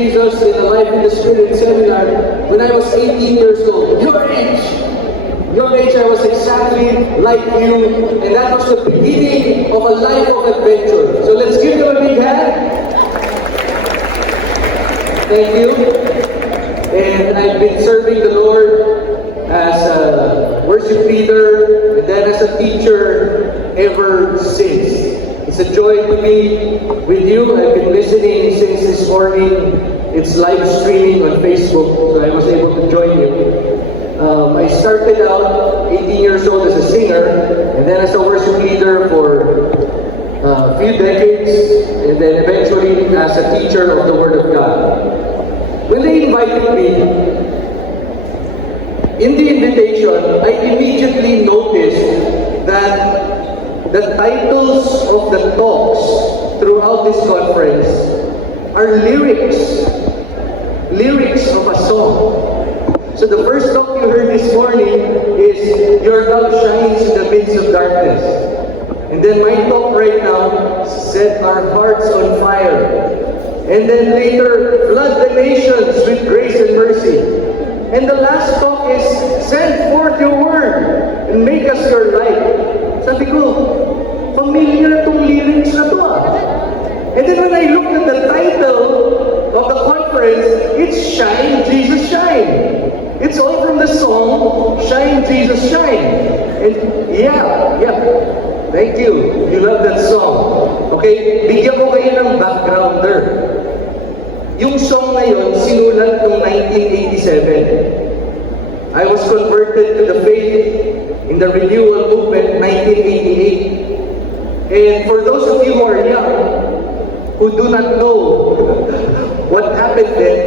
Jesus in the Life in the Spirit seminar when I was 18 years old. Your age, I was exactly like you, and that was the beginning of a life of adventure. So let's give them a big hand. Thank you. And I've been serving the Lord as a worship leader and then as a teacher ever since. It's a joy to be with you. I've been listening since this morning. It's live streaming on Facebook, so I was able to join you. I started out 18 years old as a singer, and then as a worship leader for a few decades, and then eventually as a teacher of the Word of God. When they invited me, in the invitation, I immediately noticed that the titles of the talks throughout this conference are lyrics of a song. So the first talk you heard this morning is Your Love Shines in the Midst of Darkness. And then my talk right now, Set Our Hearts on Fire. And then later, Flood the Nations with Grace and Mercy. And the last talk is Send Forth Your Word and Make Us Your Light. Sabi ko, familiar tong lyrics na to ah. And then when I looked at the title of the conference, it's Shine, Jesus Shine. It's all from the song, Shine, Jesus, Shine. And yeah. Thank you. You love that song. Okay, bigyan ko kayo ng backgrounder. Yung song na yun, sinulat noong 1987. I was converted to the faith in the Renewal Movement 1988. And for those of you who are young, who do not know what happened then,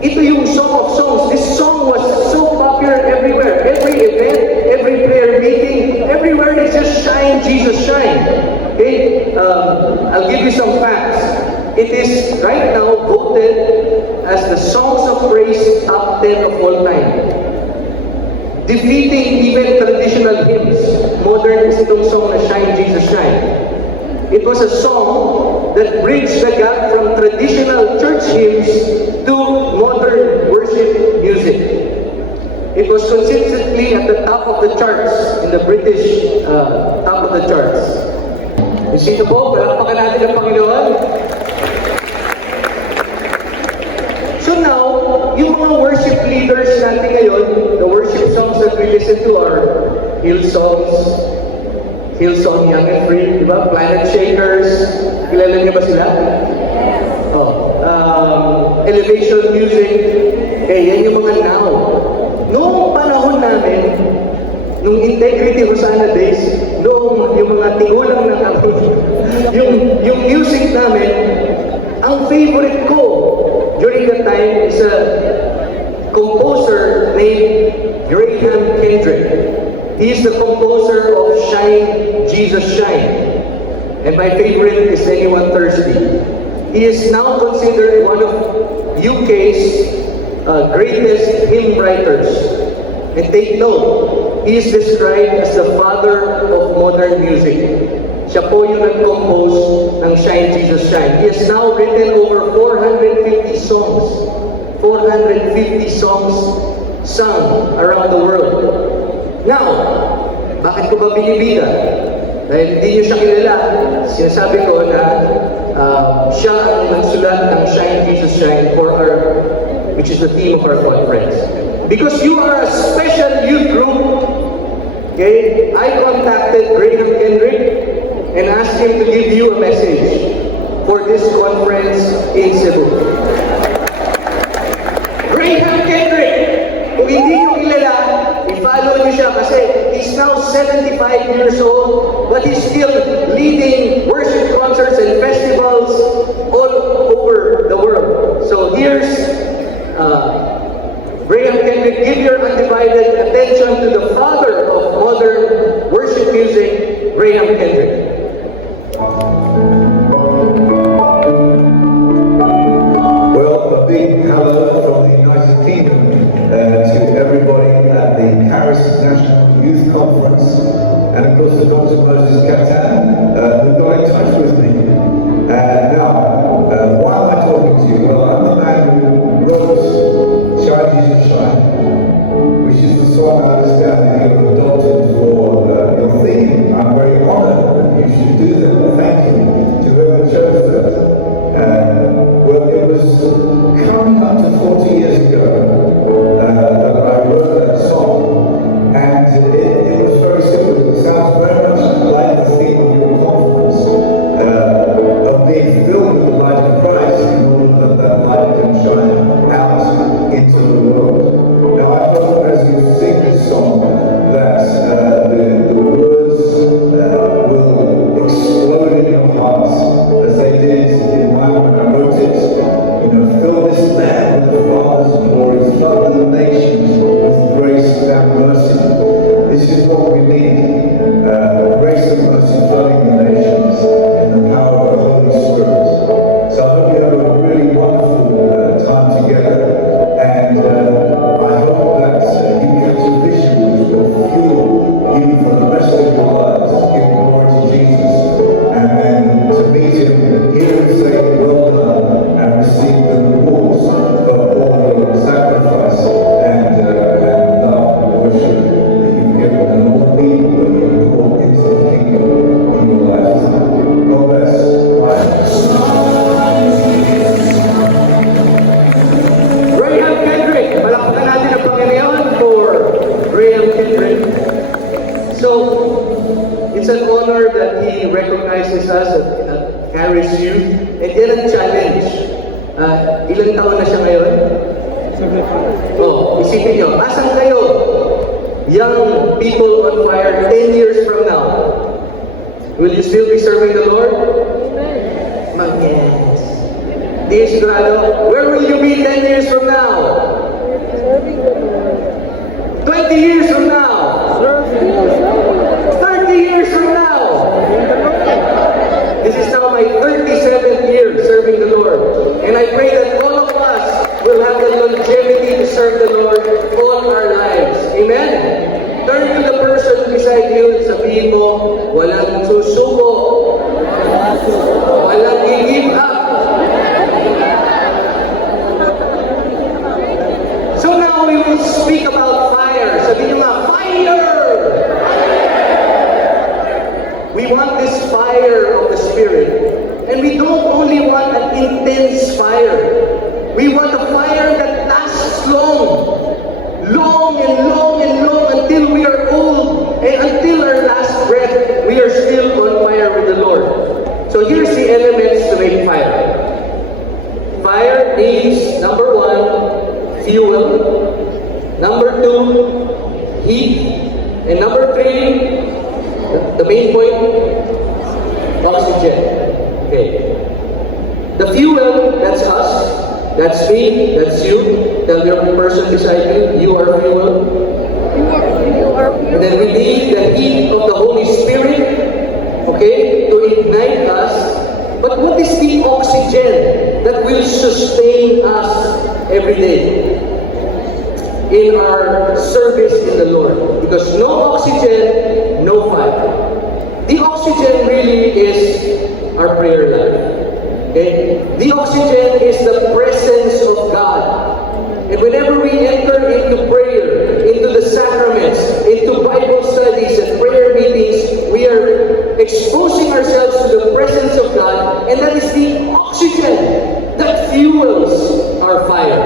ito yung Song of Songs. This song was so popular everywhere. Every event, every prayer meeting, everywhere they just shine, Jesus shine. Okay? I'll give you some facts. It is right now voted as the Songs of Praise top 10 of all time. Defeating even traditional hymns. Modern is itong song na Shine, Jesus Shine. It was a song that bridged the gap from traditional church hymns to modern worship music. It was consistently at the top of the charts, in the British top of the charts. Sino po? Palakpakan natin ang Panginoon. So now, yung mga worship leaders natin ngayon, the worship songs that we listen to are Hillsong Young and Free, di ba? Planet Shakers, kilala niyo ba sila? Elevation Music, yan yung mga now. Noong panahon namin, nung Integrity Hosanna days, noong yung mga tingulang na kami, yung music namin, ang favorite ko during that time is a composer named Graham Kendrick. He is the composer of Shine, Jesus Shine. And my favorite is Anyone Thirsty. He is now considered one of UK's greatest hymn writers. And take note, he is described as the father of modern music. Siya po yung nag-compose ng Shine, Jesus Shine. He has now written over 450 songs. 450 songs sung around the world. Now, bakit ko ba binibida? Dahil hindi nyo siya kilala, sinasabi ko na siya ang nagsulat ng Shine, Jesus Shine for our, which is the theme of our conference. Because you are a special youth group, okay, I contacted Graham Kendrick and asked him to give you a message for this conference in Cebu. Graham Kendrick! Kung hindi nyo kilala, i-follow nyo siya kasi he's now 75 years old, but he's still leading worship concerts and festivals all over the world. So here's Graham Kendrick. Give your undivided attention to the father of modern worship music, Graham Kendrick. Well, a big hello from the United Kingdom to everybody at the Paris National Youth Conference, and of course the Dr. Moses Captain who got in touch with me. And yan ang challenge. Ilang taon na siya ngayon? Oh, isipin nyo, asan kayo? Young people on fire 10 years from now. Will you still be serving the Lord? Yes. Di sigurado, where will you be 10 years from now? 20 years from now? 30 years from now? This is now my 37th year serving the Lord. And I pray that all of us will have the longevity to serve the Lord all our lives. Amen? Turn to the person beside you and sabihin mo, walang susuko. Walang i-give up. So now we will speak about fire. Sabihin nyo nga, fire! We want this fire of the Spirit. And we don't only want an intense fire. We want a fire that lasts long. Long and long and long until we are old. And until our last breath, we are still on fire with the Lord. So here's the elements to make fire. Fire needs, number 1, fuel. Number 2, heat. And number 3, the main point, oxygen. Okay. The fuel, that's us. That's me. That's you. Tell your person beside you, you are fuel. And then we need the heat of the Holy Spirit, okay, to ignite us. But what is the oxygen that will sustain us every day in our service in the Lord? Because no oxygen, no fire. The oxygen really is our prayer life. Okay? The oxygen is the presence of God. And whenever we enter into prayer, into the sacraments, into Bible studies and prayer meetings, we are exposing ourselves to the presence of God, and that is the oxygen that fuels our fire.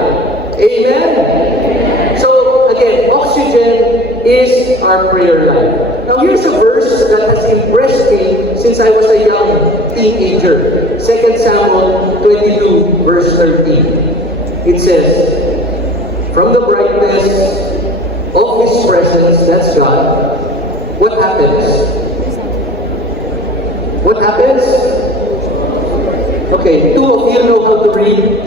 Amen? So, again, oxygen is our prayer life. Now, here's a verse that has impressed me since I was a young teenager. 2 Samuel 22, verse 13. It says, from the brightness of His presence, that's God, what happens? What happens? Okay, 2 of you know how to read.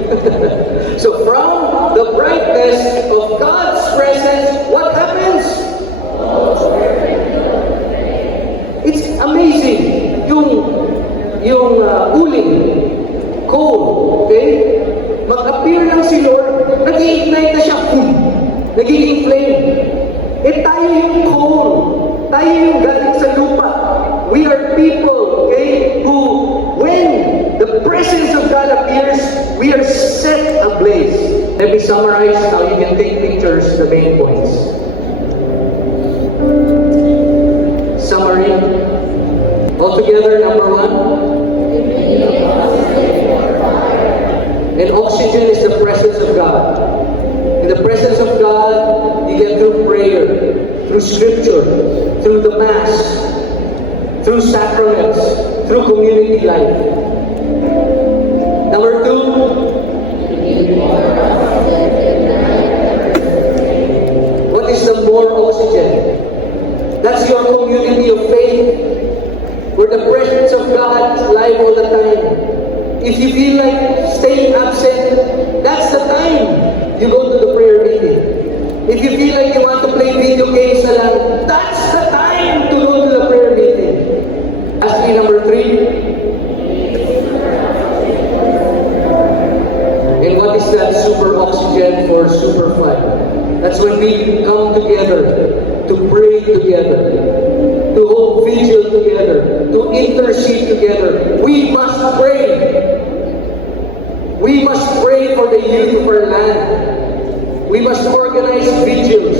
So from the brightness of God's presence, what happens? It's amazing. Yung uling, coal, okay? Mag-appear lang si Lord, nag-i-ignite na siya, nagiging flame. Eh tayo yung coal, tayo yung galing sa lupa. We are people, okay, who, when the presence of God appears, we are set ablaze. Let me summarize how you can take pictures, the main points. Summary. Altogether, number 1. And oxygen is the presence of God. In the presence of God, you get through prayer, through scripture, through the Mass, through sacraments, through community life. Number 2, what is the more oxygen? That's your community of faith, where the presence of God is live all the time. If you feel like staying absent, that's the time you go to the prayer meeting. If you feel like you want to play video games na lang, that's the time to go to the prayer meeting. Lastly, number 3. And what is that super oxygen for super fire? That's when we come together to pray together, to hold vigil together, to intercede together. We must pray. We must pray for the youth of our land. We must organize vigils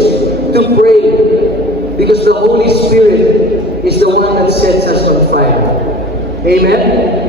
to pray because the Holy Spirit is the one that sets us on fire. Amen?